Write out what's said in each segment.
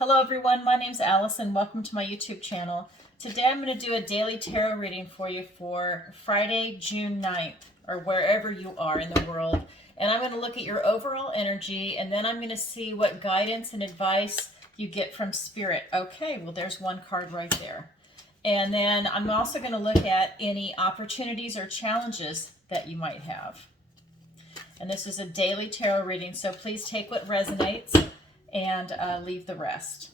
Hello everyone, my name's Alice and welcome to my YouTube channel. Today I'm going to do a daily tarot reading for you for Friday, June 9th, or wherever you are in the world. And I'm going to look at your overall energy, and then I'm going to see what guidance and advice you get from Spirit. Okay, well there's one card right there. And then I'm also going to look at any opportunities or challenges that you might have. And this is a daily tarot reading, so please take what resonates and leave the rest.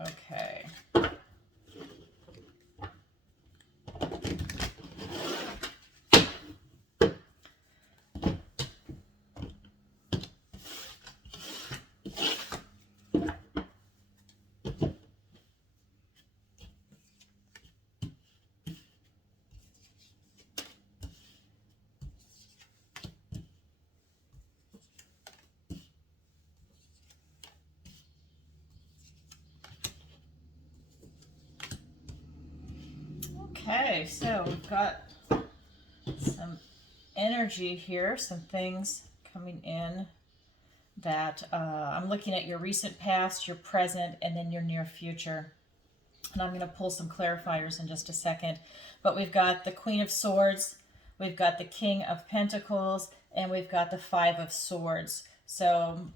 Okay. Okay, so we've got some energy here, some things coming in that I'm looking at your recent past, your present, and then your near future. And I'm going to pull some clarifiers in just a second. But we've got the Queen of Swords, we've got the King of Pentacles, and we've got the Five of Swords. So,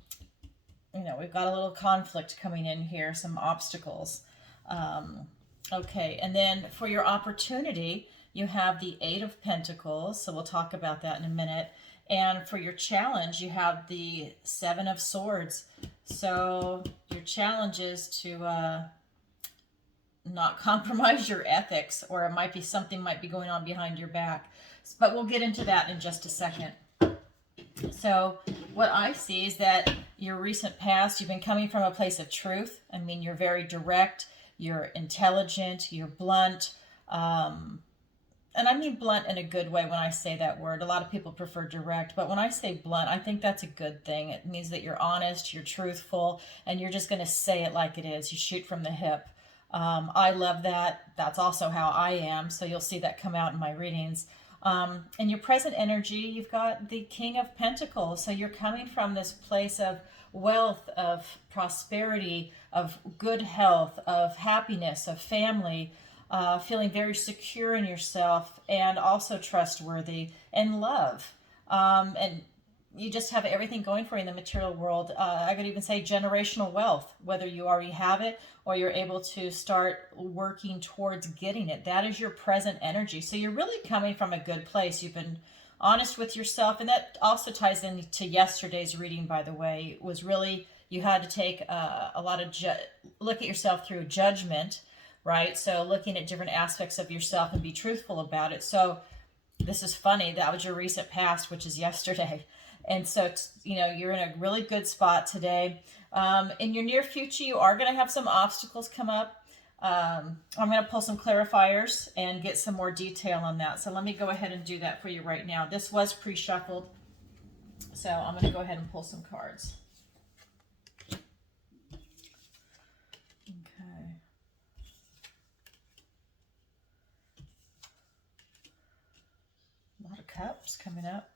we've got a little conflict coming in here, some obstacles. Okay, and then for your opportunity, you have the Eight of Pentacles, so we'll talk about that in a minute. And for your challenge, you have the Seven of Swords. So your challenge is to not compromise your ethics, or it might be something might be going on behind your back. But we'll get into that in just a second. So what I see is that your recent past, you've been coming from a place of truth. I mean, you're very direct. You're intelligent, you're blunt, and I mean blunt in a good way when I say that word. A lot of people prefer direct, but when I say blunt, I think that's a good thing. It means that you're honest, you're truthful, and you're just going to say it like it is. You shoot from the hip. I love that. That's also how I am, so you'll see that come out in my readings. In your present energy, you've got the King of Pentacles, so you're coming from this place of wealth, of prosperity, of good health, of happiness, of family, feeling very secure in yourself, and also trustworthy, and love. And you just have everything going for you in the material world. I could even say generational wealth, whether you already have it or you're able to start working towards getting it. That is your present energy. So you're really coming from a good place. You've been honest with yourself, and that also ties into yesterday's reading, by the way. It was really, you had to take a lot of look at yourself through judgment, right? So looking at different aspects of yourself and be truthful about it. So this is funny, that was your recent past, which is yesterday. And so, you're in a really good spot today. In your near future, you are going to have some obstacles come up. I'm going to pull some clarifiers and get some more detail on that. So let me go ahead and do that for you right now. This was pre-shuffled, so I'm going to go ahead and pull some cards. Okay. A lot of cups coming up.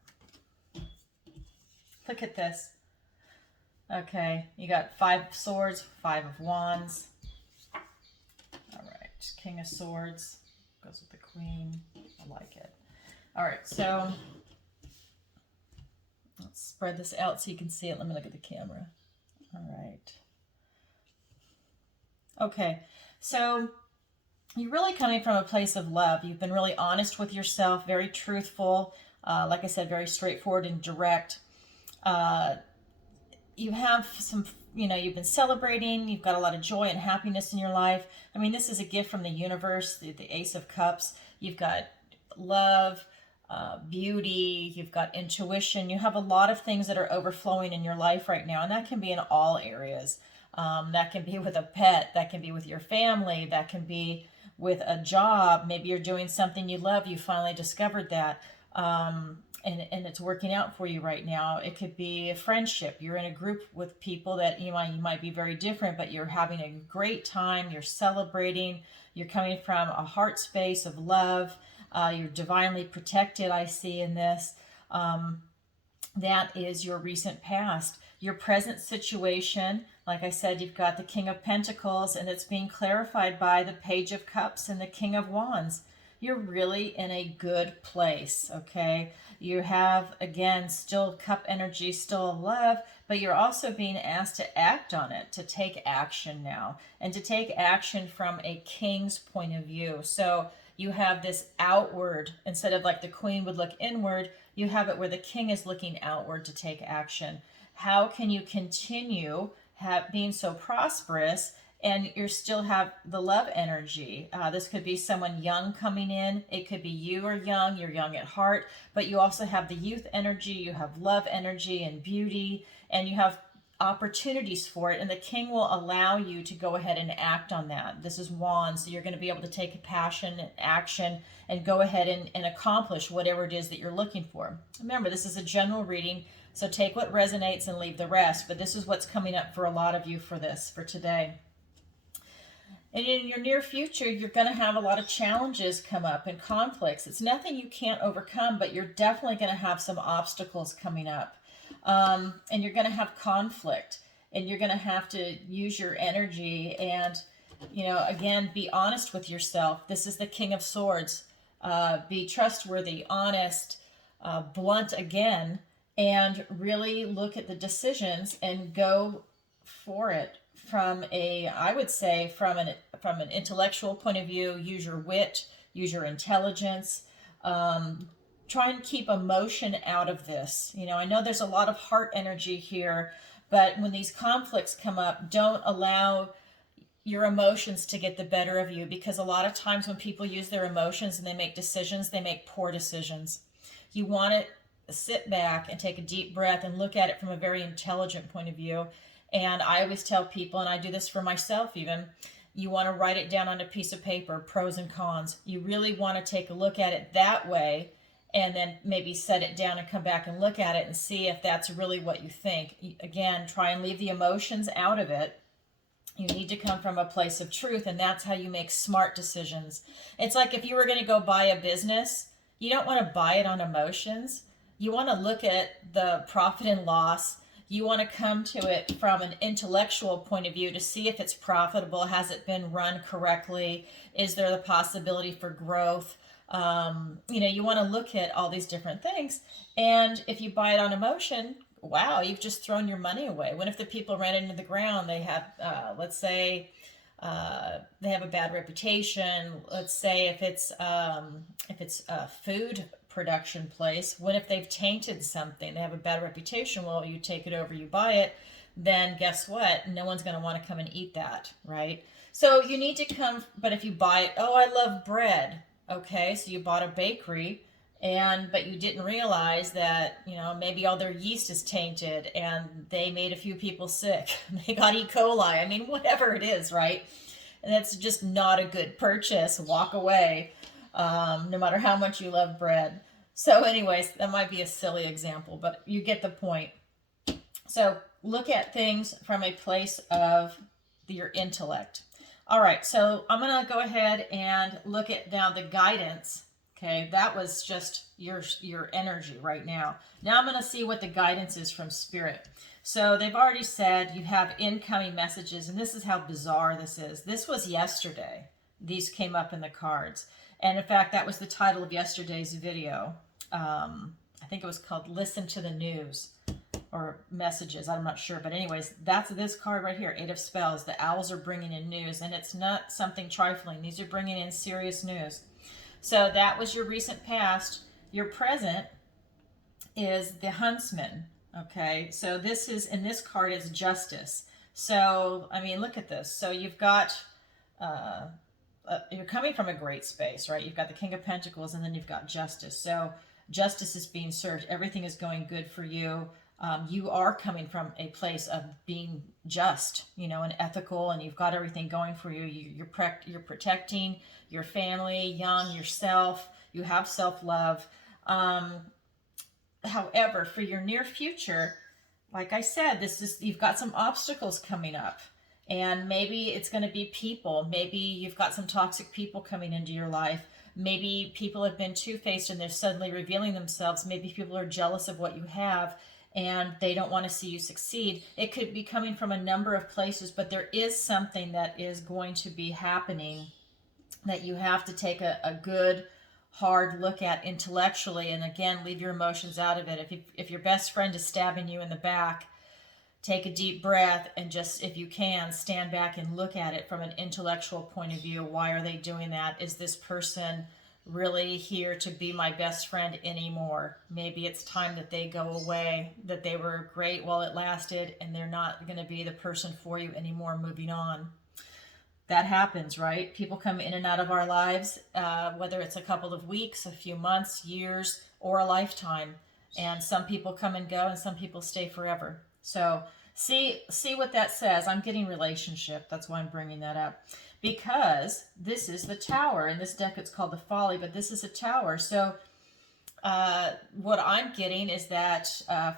Look at this. Okay, you got Five of Swords, Five of Wands. All right, King of Swords goes with the Queen. I like it. All right, so let's spread this out so you can see it. Let me look at the camera. All right. Okay, so you're really coming from a place of love. You've been really honest with yourself, very truthful. Like I said, very straightforward and direct. You have some, you've been celebrating. You've got a lot of joy and happiness in your life. I mean, this is a gift from the universe, the Ace of Cups. You've got love, beauty, you've got intuition. You have a lot of things that are overflowing in your life right now, and that can be in all areas. That can be with a pet, that can be with your family, that can be with a job. Maybe you're doing something you love, you finally discovered that. And it's working out for you right now. It could be a friendship. You're in a group with people that you might be very different, but you're having a great time. You're celebrating. You're coming from a heart space of love. You're divinely protected, I see in this. That is your recent past. Your present situation, like I said, you've got the King of Pentacles, and it's being clarified by the Page of Cups and the King of Wands. You're really in a good place, okay? You have, again, still cup energy, still love, but you're also being asked to act on it, to take action now, and to take action from a king's point of view. So you have this outward, instead of like the queen would look inward, you have it where the king is looking outward to take action. How can you continue being so prosperous and you still have the love energy? This could be someone young coming in. It could be you are young, you're young at heart, but you also have the youth energy, you have love energy and beauty, and you have opportunities for it, and the king will allow you to go ahead and act on that. This is wands, so you're going to be able to take a passion and action and go ahead and accomplish whatever it is that you're looking for. Remember, this is a general reading, so take what resonates and leave the rest, but this is what's coming up for a lot of you for today. And in your near future, you're going to have a lot of challenges come up and conflicts. It's nothing you can't overcome, but you're definitely going to have some obstacles coming up. And you're going to have conflict, and you're going to have to use your energy and, again, be honest with yourself. This is the King of Swords. Be trustworthy, honest, blunt again, and really look at the decisions and go for it from I would say from an intellectual point of view. Use your wit, use your intelligence. Try and keep emotion out of this. I know there's a lot of heart energy here, but when these conflicts come up, don't allow your emotions to get the better of you, because a lot of times when people use their emotions and they make decisions, they make poor decisions. You want to sit back and take a deep breath and look at it from a very intelligent point of view. And I always tell people, and I do this for myself even, you want to write it down on a piece of paper, pros and cons. You really want to take a look at it that way, and then maybe set it down and come back and look at it and see if that's really what you think. Again, try and leave the emotions out of it. You need to come from a place of truth, and that's how you make smart decisions. It's like if you were going to go buy a business, you don't want to buy it on emotions. You want to look at the profit and loss. You want to come to it from an intellectual point of view to see if it's profitable. Has it been run correctly? Is there the possibility for growth? You want to look at all these different things. And if you buy it on emotion, wow, you've just thrown your money away. What if the people ran into the ground? They have, let's say, they have a bad reputation. Let's say if it's a food production place, what if they've tainted something? They have a bad reputation. Well, you take it over, you buy it, then guess what? No one's going to want to come and eat that, right? So you need to come, but if you buy it, oh, I love bread. Okay, so you bought a bakery, but you didn't realize that, maybe all their yeast is tainted and they made a few people sick. They got E. coli. I mean, whatever it is, right? And it's just not a good purchase. Walk away, no matter how much you love bread. So anyways, that might be a silly example, but you get the point. So look at things from a place of your intellect. All right, so I'm going to go ahead and look at now the guidance. Okay, that was just your energy right now. Now I'm going to see what the guidance is from Spirit. So they've already said you have incoming messages, and this is how bizarre this is. This was yesterday. These came up in the cards. And in fact, that was the title of yesterday's video. I think it was called Listen to the News. Or messages, I'm not sure, but anyways, that's this card right here, Eight of Spells. The owls are bringing in news, and it's not something trifling. These are bringing in serious news. So that was your recent past. Your present is the Huntsman. Okay, so this is, in this card is Justice. So I mean, look at this. So you've got you're coming from a great space, right? You've got the King of Pentacles, and then you've got Justice. So justice is being served. Everything is going good for you. You are coming from a place of being just, and ethical, and you've got everything going for you. You're protecting your family, yourself. You have self-love. However, for your near future, like I said, you've got some obstacles coming up, and maybe it's going to be people. Maybe you've got some toxic people coming into your life. Maybe people have been two-faced and they're suddenly revealing themselves. Maybe people are jealous of what you have. and they don't want to see you succeed. It could be coming from a number of places, but there is something that is going to be happening that you have to take a good hard look at intellectually, and again, leave your emotions out of it. If your best friend is stabbing you in the back, take a deep breath and just, if you can, stand back and look at it from an intellectual point of view. Why are they doing that? Is this person really here to be my best friend anymore? Maybe it's time that they go away, that they were great while it lasted, and they're not going to be the person for you anymore, moving on. That happens, right? People come in and out of our lives, whether it's a couple of weeks, a few months, years, or a lifetime. And some people come and go, and some people stay forever. So see what that says. I'm getting relationship. That's why I'm bringing that up. Because this is the Tower. In this deck, it's called the Folly, but this is a Tower. So what I'm getting is that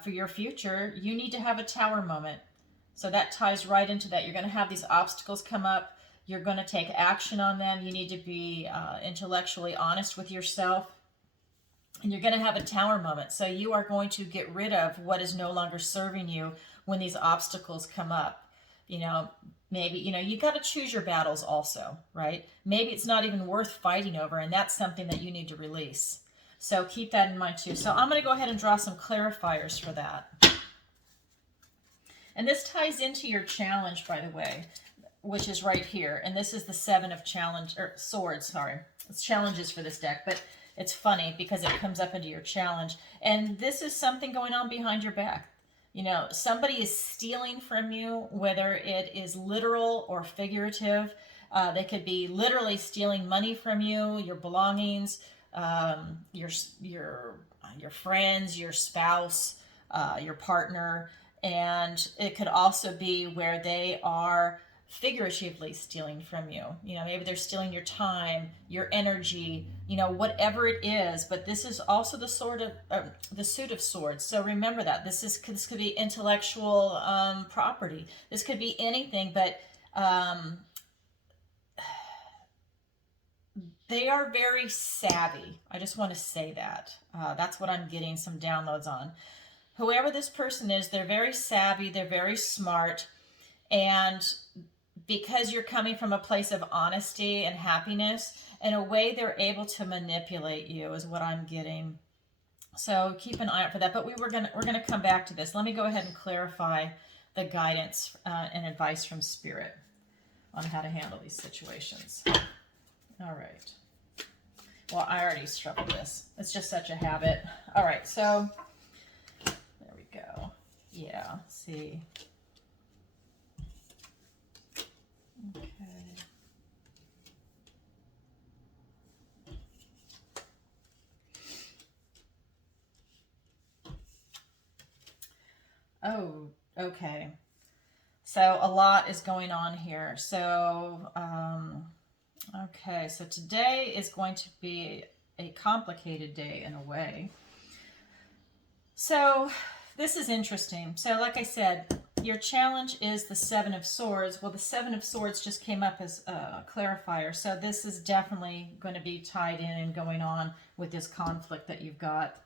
for your future, you need to have a Tower moment. So that ties right into that. You're going to have these obstacles come up. You're going to take action on them. You need to be intellectually honest with yourself. And you're going to have a Tower moment. So you are going to get rid of what is no longer serving you when these obstacles come up. You know, maybe, you got to choose your battles also, right? Maybe it's not even worth fighting over, and that's something that you need to release. So keep that in mind too. So I'm going to go ahead and draw some clarifiers for that. And this ties into your challenge, by the way, which is right here. And this is the Seven of Swords, sorry. It's challenges for this deck, but it's funny because it comes up into your challenge. And this is something going on behind your back. Somebody is stealing from you, whether it is literal or figurative. They could be literally stealing money from you, your belongings, your friends, your spouse, your partner. And it could also be where they are figuratively stealing from you. Maybe they're stealing your time, your energy, whatever it is. But this is also the Suit of Swords. So remember that this could be intellectual property. This could be anything, but they are very savvy. I just want to say that. That's what I'm getting some downloads on. Whoever this person is, they're very savvy. They're very smart. And because you're coming from a place of honesty and happiness, in a way they're able to manipulate you is what I'm getting. So keep an eye out for that. But we're gonna come back to this. Let me go ahead and clarify the guidance and advice from Spirit on how to handle these situations. All right. Well, I already struggled this. It's just such a habit. All right, so there we go. Yeah, see. Okay. Oh, okay. So a lot is going on here. So, okay. So today is going to be a complicated day in a way. So this is interesting. So like I said, your challenge is the Seven of Swords. Well, the Seven of Swords just came up as a clarifier. So this is definitely going to be tied in and going on with this conflict that you've got.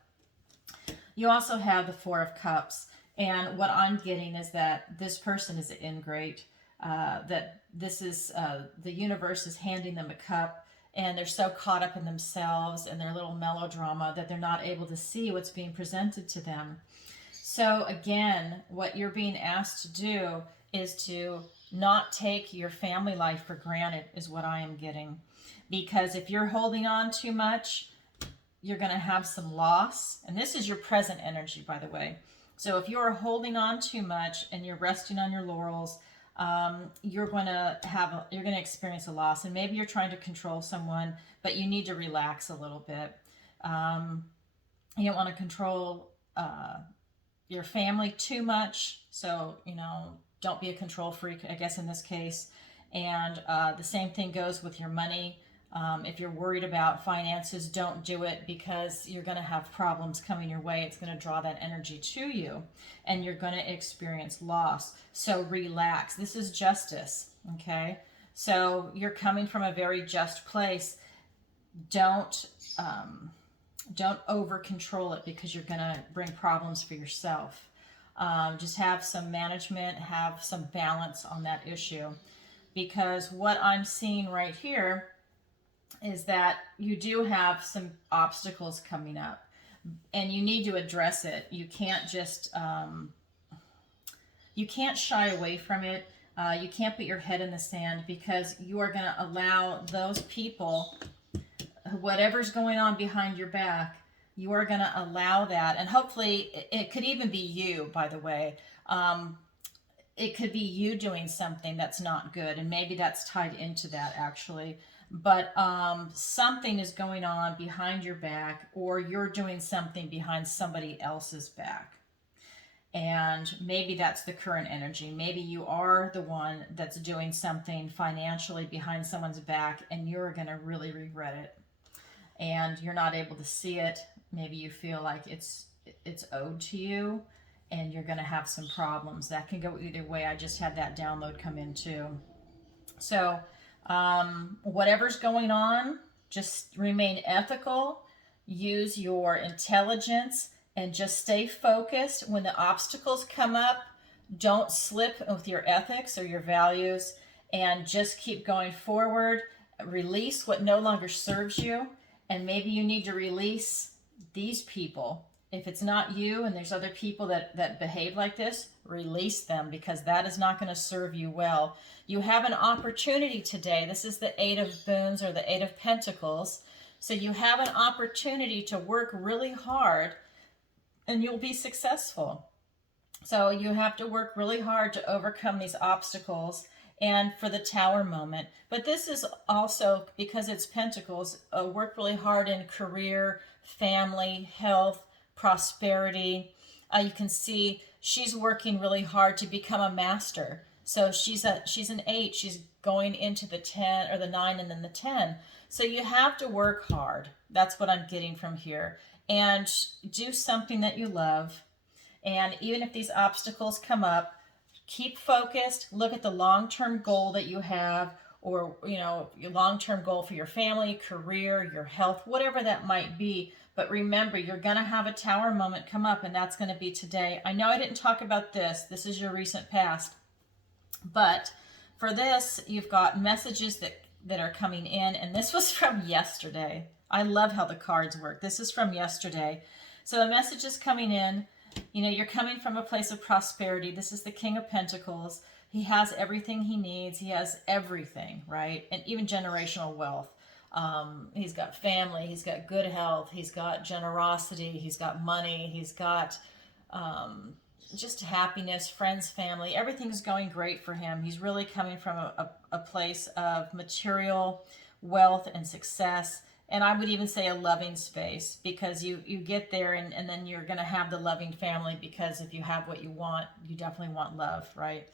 You also have the Four of Cups. And what I'm getting is that this person is ingrate. That this is, the universe is handing them a cup. And they're so caught up in themselves and their little melodrama that they're not able to see what's being presented to them. So again, what you're being asked to do is to not take your family life for granted is what I am getting. Because if you're holding on too much, you're going to have some loss. And this is your present energy, by the way. So if you're holding on too much and you're resting on your laurels, you're going to experience a loss. And maybe you're trying to control someone, but you need to relax a little bit. You don't want to control your family too much. So, don't be a control freak, I guess, in this case. And the same thing goes with your money. If you're worried about finances, don't do it, because you're going to have problems coming your way. It's going to draw that energy to you, and you're going to experience loss. So relax. This is justice, okay? So you're coming from a very just place. Don't over control it, because you're going to bring problems for yourself. Just have some management, have some balance on that issue. Because what I'm seeing right here is that you do have some obstacles coming up and you need to address it. You can't just, you can't shy away from it. You can't put your head in the sand, because you are going to allow those people, whatever's going on behind your back, you are going to allow that. And hopefully it could even be you, by the way. It could be you doing something that's not good, and maybe that's tied into that actually. But something is going on behind your back, or you're doing something behind somebody else's back. And maybe that's the current energy. Maybe you are the one that's doing something financially behind someone's back, and you're going to really regret it. And you're not able to see it. Maybe you feel like it's owed to you, and you're going to have some problems. That can go either way. I just had that download come in too. So whatever's going on, just remain ethical, use your intelligence, and just stay focused. When the obstacles come up, don't slip with your ethics or your values, and just keep going forward. Release what no longer serves you, and maybe you need to release these people. If it's not you and there's other people that behave like this, release them, because that is not going to serve you well. You have an opportunity today. This is the Eight of Boons, or the Eight of Pentacles. So you have an opportunity to work really hard, and you'll be successful. So you have to work really hard to overcome these obstacles, and for the Tower moment. But this is also, because it's Pentacles, work really hard in career, family, health, prosperity. You can see she's working really hard to become a master. So she's an 8. She's going into the 10 or the 9 and then the 10. So you have to work hard. That's what I'm getting from here. And do something that you love. And even if these obstacles come up, keep focused. Look at the long-term goal that you have, or your long-term goal for your family, career, your health, whatever that might be. But remember, you're going to have a Tower moment come up, and that's going to be today. I know I didn't talk about this. This is your recent past. But for this, you've got messages that are coming in, and this was from yesterday. I love how the cards work. This is from yesterday. So the message is coming in. You're coming from a place of prosperity. This is the King of Pentacles. He has everything he needs. He has everything, right? And even generational wealth. He's got family. He's got good health. He's got generosity. He's got money. He's got just happiness, friends, family. Everything's going great for him. He's really coming from a place of material wealth and success. And I would even say a loving space, because you get there and then you're going to have the loving family, because if you have what you want, you definitely want love, right?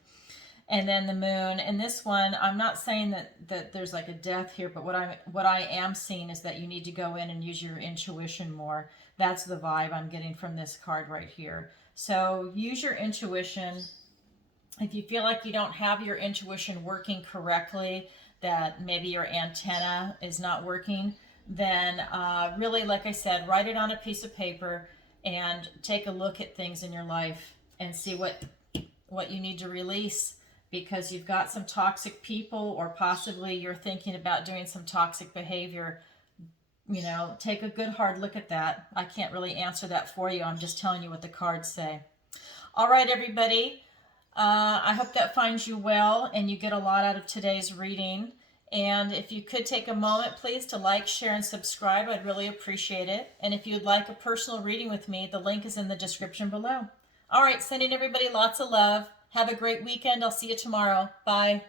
And then the Moon. And this one, I'm not saying that there's like a death here, but what I am seeing is that you need to go in and use your intuition more. That's the vibe I'm getting from this card right here. So use your intuition. If you feel like you don't have your intuition working correctly, that maybe your antenna is not working, then really, like I said, write it on a piece of paper and take a look at things in your life and see what you need to release, because you've got some toxic people, or possibly you're thinking about doing some toxic behavior. Take a good hard look at that. I can't really answer that for you. I'm just telling you what the cards say. All right, everybody. I hope that finds you well and you get a lot out of today's reading. And if you could take a moment, please, to like, share, and subscribe, I'd really appreciate it. And if you'd like a personal reading with me, the link is in the description below. All right, sending everybody lots of love. Have a great weekend. I'll see you tomorrow. Bye.